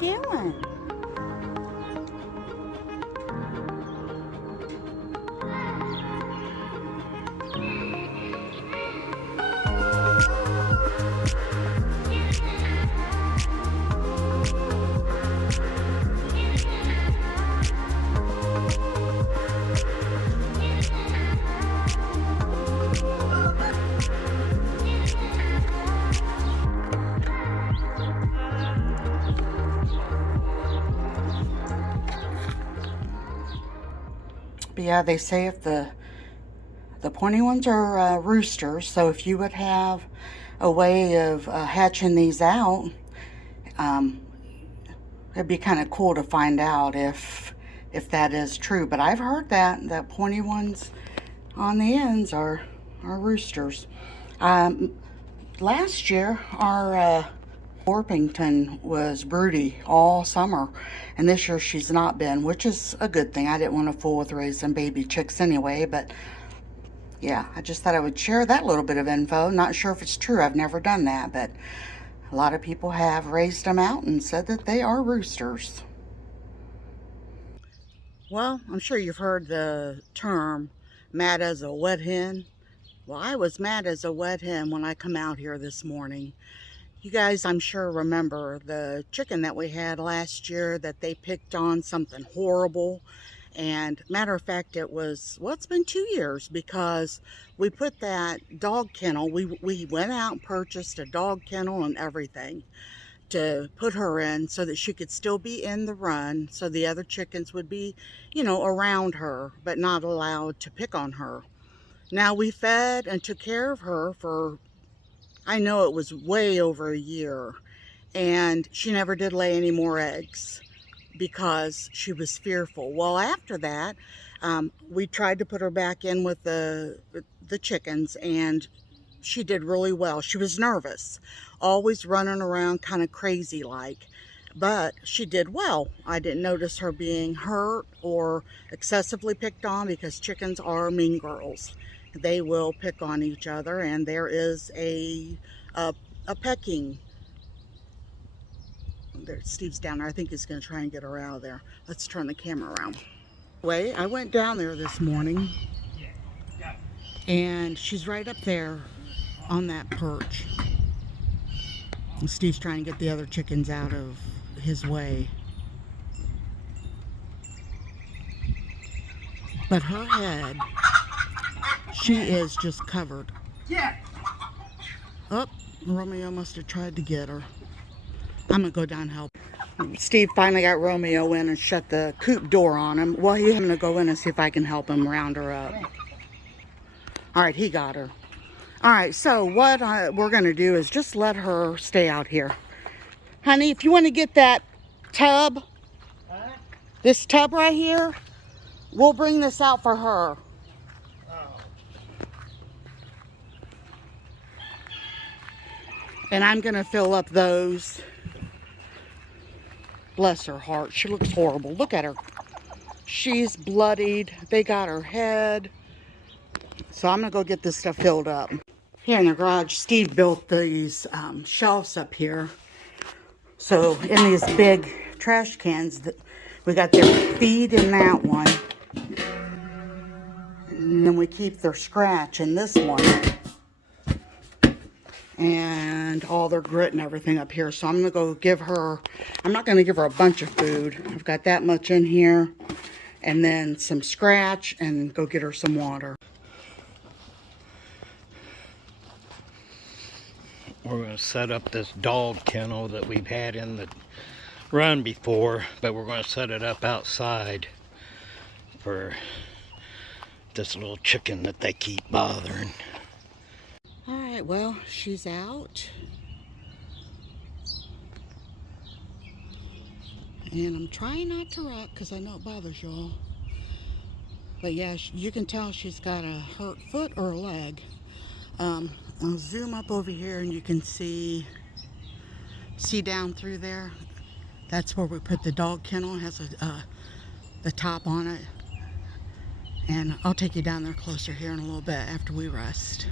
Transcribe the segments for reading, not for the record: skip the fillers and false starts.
you doing? But yeah, they say if the pointy ones are roosters, so if you would have a way of hatching these out, um, it'd be kind of cool to find out if that is true. But I've heard that pointy ones on the ends are roosters. Last year, our Orpington was broody all summer, and this year she's not been, which is a good thing. I didn't want to fool with raising baby chicks anyway, but yeah, I just thought I would share that little bit of info. Not sure if it's true. I've never done that, but a lot of people have raised them out and said that they are roosters. Well, I'm sure you've heard the term mad as a wet hen. Well, I was mad as a wet hen when I come out here this morning. You guys, I'm sure, remember the chicken that we had last year that they picked on something horrible. And matter of fact, it was, well, it's been 2 years because we put that dog kennel, we went out and purchased a dog kennel and everything to put her in so that she could still be in the run, so the other chickens would be, around her, but not allowed to pick on her. Now, we fed and took care of her for, I know it was way over a year, and she never did lay any more eggs because she was fearful. Well, after that, we tried to put her back in with the chickens, and she did really well. She was nervous, always running around kind of crazy like, but she did well. I didn't notice her being hurt or excessively picked on, because chickens are mean girls. They will pick on each other, and there is a pecking. There, Steve's down there. I think he's going to try and get her out of there. Let's turn the camera around. Wait, I went down there this morning, and she's right up there on that perch. And Steve's trying to get the other chickens out of his way. But her head, she is just covered. Oh, Romeo must have tried to get her. I'm going to go down and help. Steve finally got Romeo in and shut the coop door on him. Well, he's going to go in and see if I can help him round her up. All right, he got her. All right, so what we're going to do is just let her stay out here. Honey, if you want to get that tub, this tub right here, we'll bring this out for her. And I'm going to fill up those. Bless her heart. She looks horrible. Look at her. She's bloodied. They got her head. So I'm going to go get this stuff filled up. Here in the garage, Steve built these shelves up here. So in these big trash cans, we got their feed in that one. And then we keep their scratch in this one. And all their grit and everything up here. So I'm going to go give her, I'm not going to give her a bunch of food. I've got that much in here. And then some scratch, and go get her some water. We're going to set up this dog kennel that we've had in the run before, but we're going to set it up outside for this little chicken that they keep bothering. All right, well, she's out. And I'm trying not to rock because I know it bothers y'all. But yeah, you can tell she's got a hurt foot or a leg. I'll zoom up over here and you can see down through there. That's where we put the dog kennel. It has the top on it. And I'll take you down there closer here in a little bit after we rest.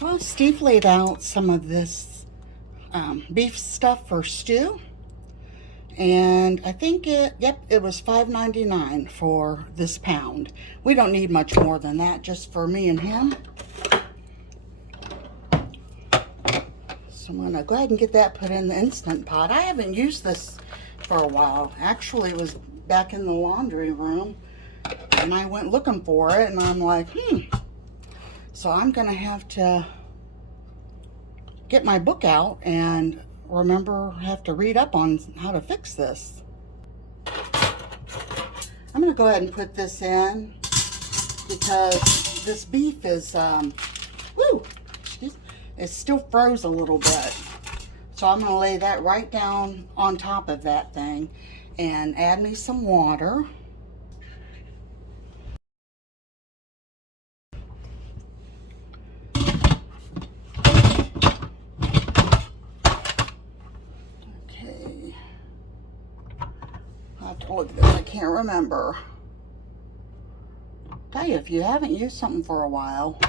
Well, Steve laid out some of this beef stuff for stew. And I think it was $5.99 for this pound. We don't need much more than that, just for me and him. So I'm gonna go ahead and get that put in the Instant Pot. I haven't used this for a while. Actually, it was back in the laundry room, and I went looking for it, and I'm like, So I'm gonna have to get my book out and have to read up on how to fix this. I'm gonna go ahead and put this in because this beef is, it still froze a little bit. So I'm gonna lay that right down on top of that thing and add me some water. Okay. I'll have to look at this, I can't remember. Tell you, if you haven't used something for a while,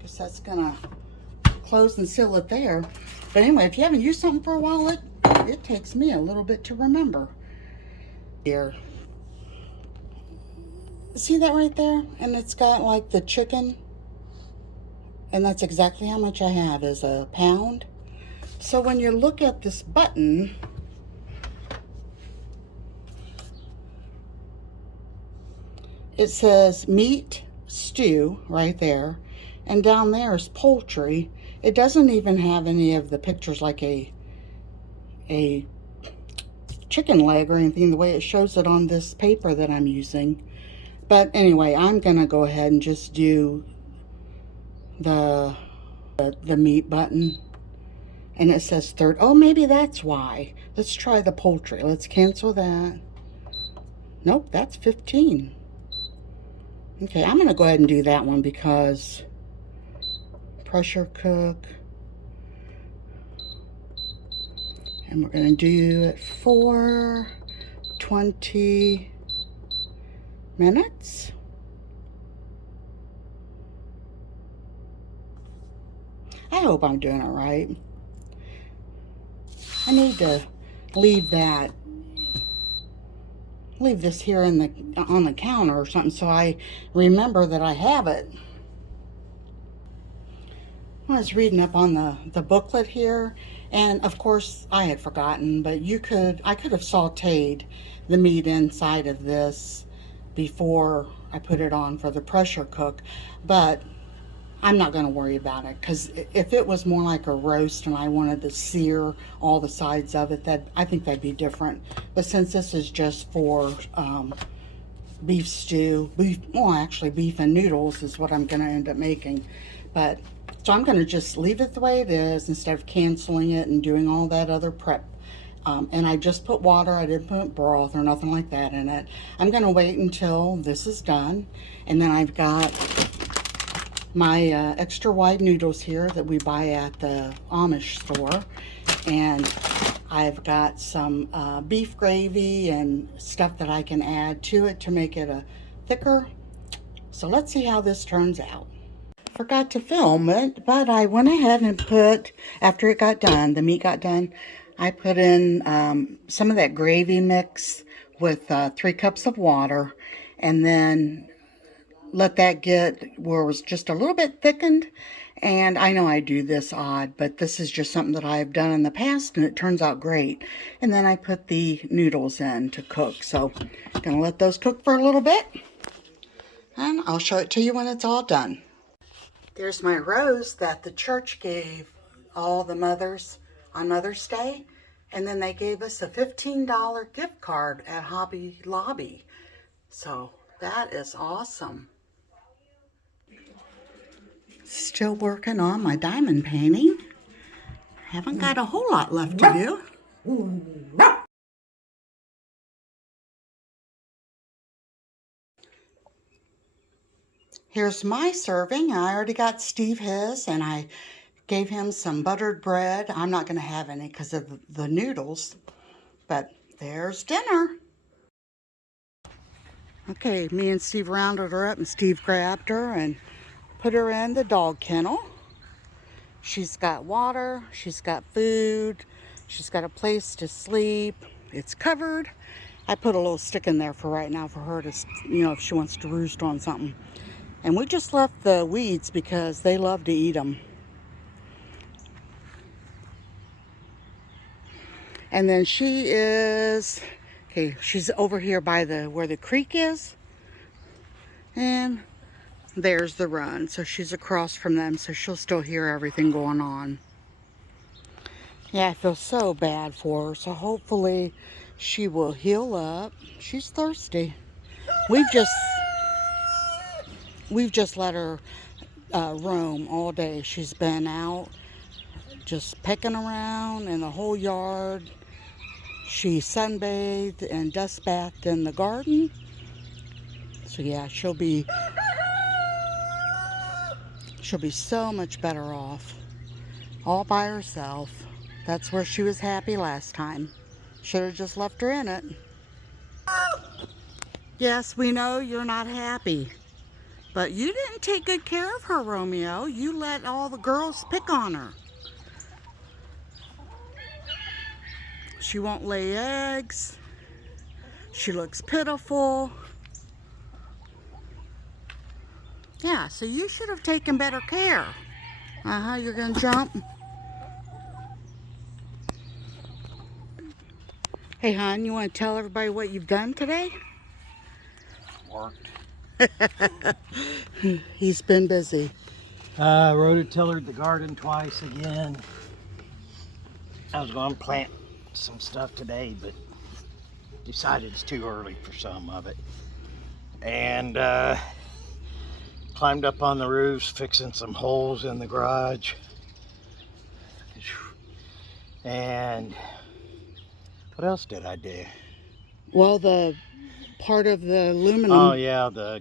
guess that's gonna close and seal it there. But anyway, if you haven't used something for a while, it takes me a little bit to remember. Here. See that right there? And it's got like the chicken. And that's exactly how much I have, is a pound. So when you look at this button, it says meat stew right there. And down there is poultry. It doesn't even have any of the pictures like a chicken leg or anything, the way it shows it on this paper that I'm using. But anyway, I'm gonna go ahead and just do the meat button. And it says third. Oh, maybe that's why. Let's try the poultry. Let's cancel that. Nope, that's 15. Okay, I'm gonna go ahead and do that one because pressure cook. And we're gonna do it for 20 minutes. I hope I'm doing it right. I need to leave this here on the counter or something so I remember that I have it. I was reading up on the booklet here, and of course I had forgotten, but I could have sauteed the meat inside of this before I put it on for the pressure cook, but I'm not going to worry about it, because if it was more like a roast and I wanted to sear all the sides of it, I think that'd be different. But since this is just for beef stew, actually beef and noodles is what I'm going to end up making. So I'm going to just leave it the way it is instead of canceling it and doing all that other prep. And I just put water. I didn't put broth or nothing like that in it. I'm going to wait until this is done. And then I've got my extra wide noodles here that we buy at the Amish store. And I've got some beef gravy and stuff that I can add to it to make it thicker. So let's see how this turns out. Forgot to film it, but I went ahead and put, after it got done, the meat got done, I put in some of that gravy mix with 3 cups of water, and then let that get where it was just a little bit thickened. And I know I do this odd, but this is just something that I've done in the past, and it turns out great. And then I put the noodles in to cook. So I'm gonna let those cook for a little bit, and I'll show it to you when it's all done. There's my rose that the church gave all the mothers on Mother's Day. And then they gave us a $15 gift card at Hobby Lobby. So that is awesome. Still working on my diamond painting. Haven't got a whole lot left to do. Here's my serving. I already got Steve his, and I gave him some buttered bread. I'm not going to have any because of the noodles, but there's dinner. Okay, me and Steve rounded her up, and Steve grabbed her and put her in the dog kennel. She's got water, she's got food, she's got a place to sleep. It's covered. I put a little stick in there for right now for her to, if she wants to roost on something. And we just left the weeds because they love to eat them. And then she is, okay, she's over here by where the creek is. And there's the run. So she's across from them, so she'll still hear everything going on. Yeah, I feel so bad for her. So hopefully she will heal up. She's thirsty. We've just let her roam all day. She's been out just pecking around in the whole yard. She sunbathed and dust bathed in the garden. So yeah, she'll be so much better off all by herself. That's where she was happy last time. Should have just left her in it. Yes, we know you're not happy, but you didn't take good care of her, Romeo. You let all the girls pick on her. She won't lay eggs. She looks pitiful. Yeah, so you should have taken better care. You're gonna jump. Hey, hon, you want to tell everybody what you've done today? Worked. He's been busy. Rototillered the garden twice again. I was going to plant some stuff today, but decided it's too early for some of it. And climbed up on the roofs, fixing some holes in the garage. And what else did I do? Well, the part of the aluminum. Oh yeah, the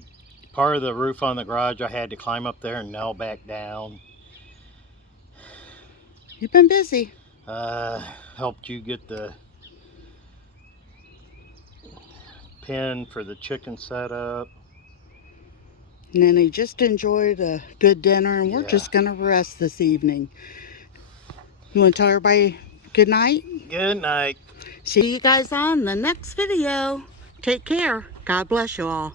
part of the roof on the garage I had to climb up there and nail back down. You've been busy. Helped you get the pen for the chicken setup. And then he just enjoyed a good dinner, and we're just gonna rest this evening. You want to tell everybody good night? Good night. See you guys on the next video. Take care. God bless you all.